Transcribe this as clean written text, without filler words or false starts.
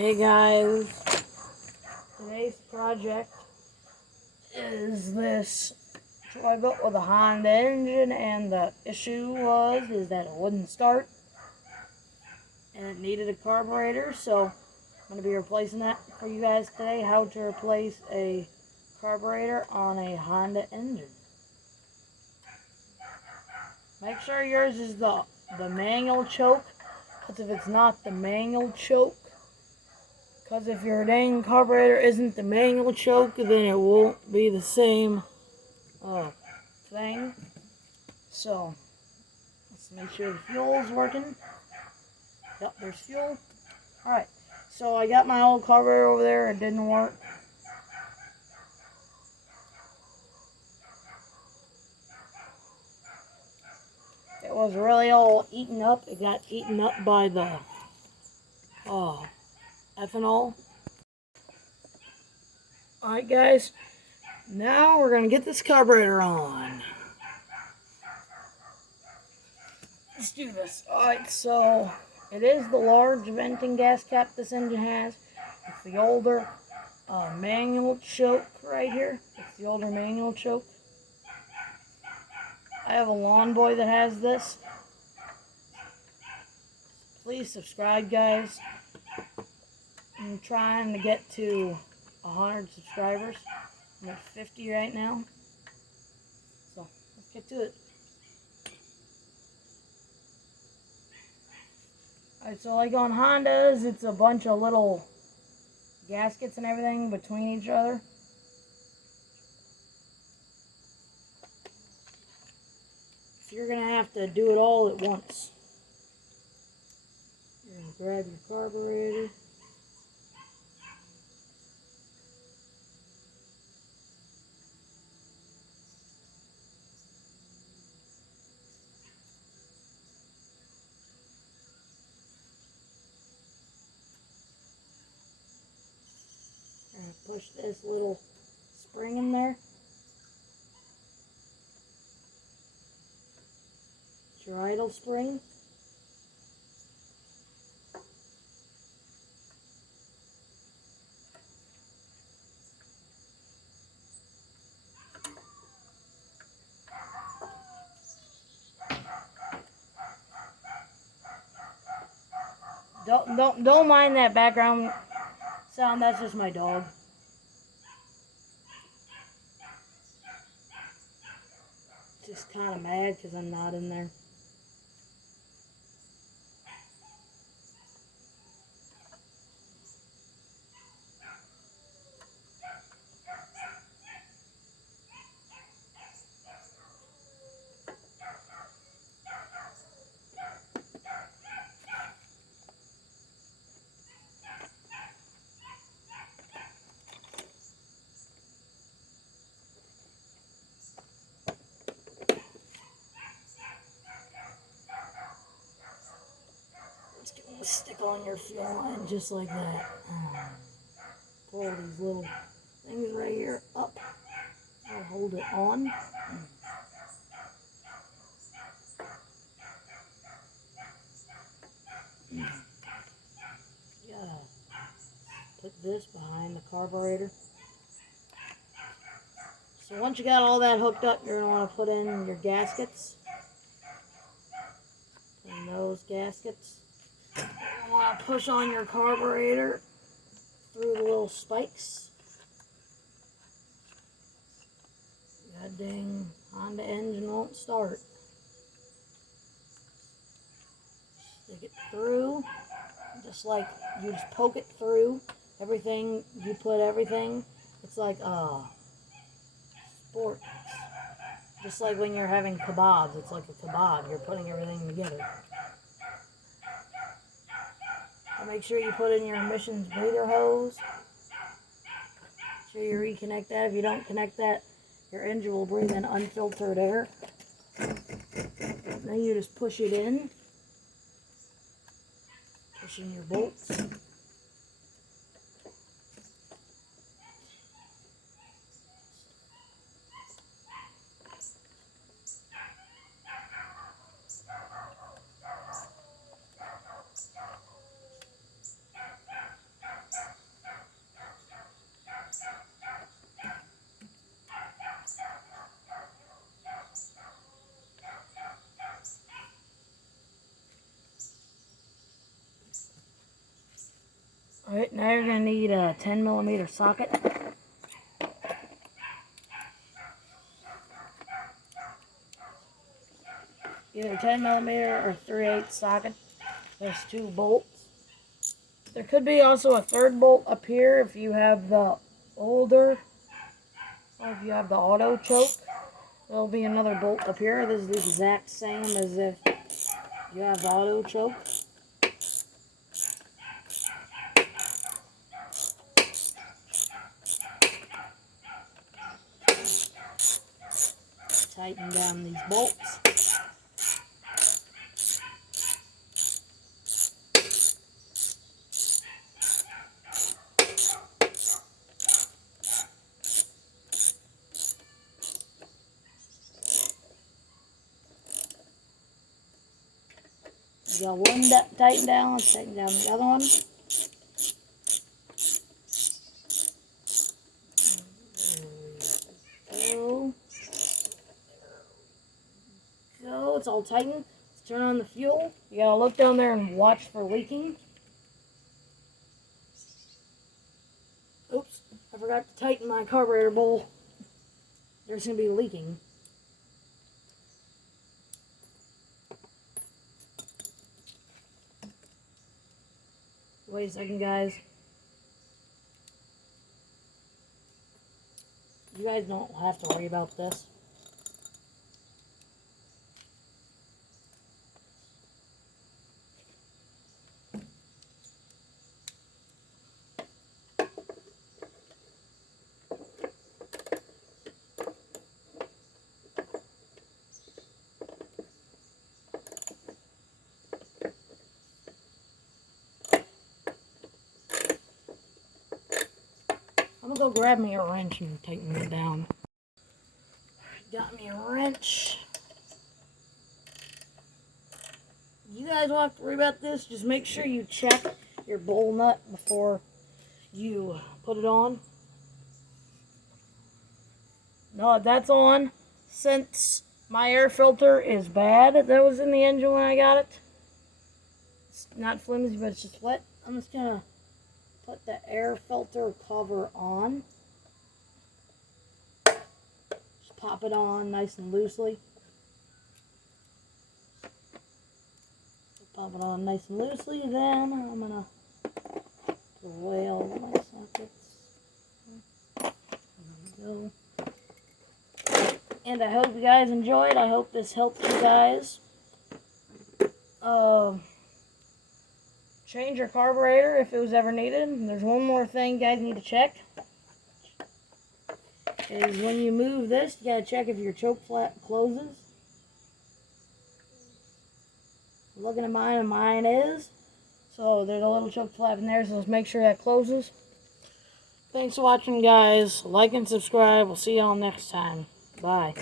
Hey guys, today's project is this Troy-Bilt with a Honda engine, and the issue is that it wouldn't start and it needed a carburetor, so I'm going to be replacing that for you guys today. How to replace a carburetor on a Honda engine. Make sure yours is the manual choke, because if it's not the manual choke, because if your dang carburetor isn't the manual choke, then it won't be the same thing. So, let's make sure the fuel's working. Yep, there's fuel. Alright, so I got my old carburetor over there. It didn't work. It was really all eaten up. It got eaten up by the ethanol. Alright guys, now we're going to get this carburetor on. Let's do this. Alright, so it is the large venting gas cap this engine has. It's the older manual choke right here. It's the older manual choke. I have a lawn boy that has this. Please subscribe, guys. I'm trying to get to 100 subscribers. I'm at 50 right now. So, let's get to it. Alright, so like on Hondas, it's a bunch of little gaskets and everything between each other. So you're going to have to do it all at once. You're going to grab your carburetor. You're going to push this little spring in there. It's your idle spring. Don't mind that background sound. That's just my dog. Just kind of mad because I'm not in there. It's going to stick on your fuel line just like that. Pull these little things right here up. I'll hold it on. Gotta put this behind the carburetor. So once you got all that hooked up, you're going to want to put in your gaskets. And those gaskets. You want to push on your carburetor through the little spikes. God dang, Honda engine won't start. Stick it through, just like you just poke it through everything. You put everything. It's like sports. Just like when you're having kebabs, it's like a kebab. You're putting everything together. So make sure you put in your emissions breather hose. Make sure you reconnect that. If you don't connect that, your engine will breathe in unfiltered air. Then you just push it in. Push in your bolts. Alright, now you're going to need a 10mm socket. Either 10mm or 3/8 socket. There's 2 bolts. There could be also a 3rd bolt up here if you have the older, or if you have the auto choke. There'll be another bolt up here. This is the exact same as if you have the auto choke. Tighten down these bolts. You got one tightened down, let's tighten down the other one. Go, it's all tightened. Let's turn on the fuel. You gotta look down there and watch for leaking. Oops, I forgot to tighten my carburetor bowl. There's gonna be leaking. Wait a second, guys. You guys don't have to worry about this. I'm gonna go grab me a wrench and tighten it down. Got me a wrench. You guys don't have to worry about this. Just make sure you check your bowl nut before you put it on. No, that's on. Since my air filter is bad that was in the engine when I got it. It's not flimsy, but it's just wet. I'm just gonna put the air filter cover on. Just pop it on nice and loosely. Pop it on nice and loosely. Then I'm gonna put away all my sockets. There we go. And I hope you guys enjoyed. I hope this helped you guys. Change your carburetor if it was ever needed. And there's one more thing you guys need to check. Is when you move this, you gotta check if your choke flap closes. Looking at mine, and mine is. So there's a little choke flap in there, so let's make sure that closes. Thanks for watching, guys. Like and subscribe. We'll see y'all next time. Bye.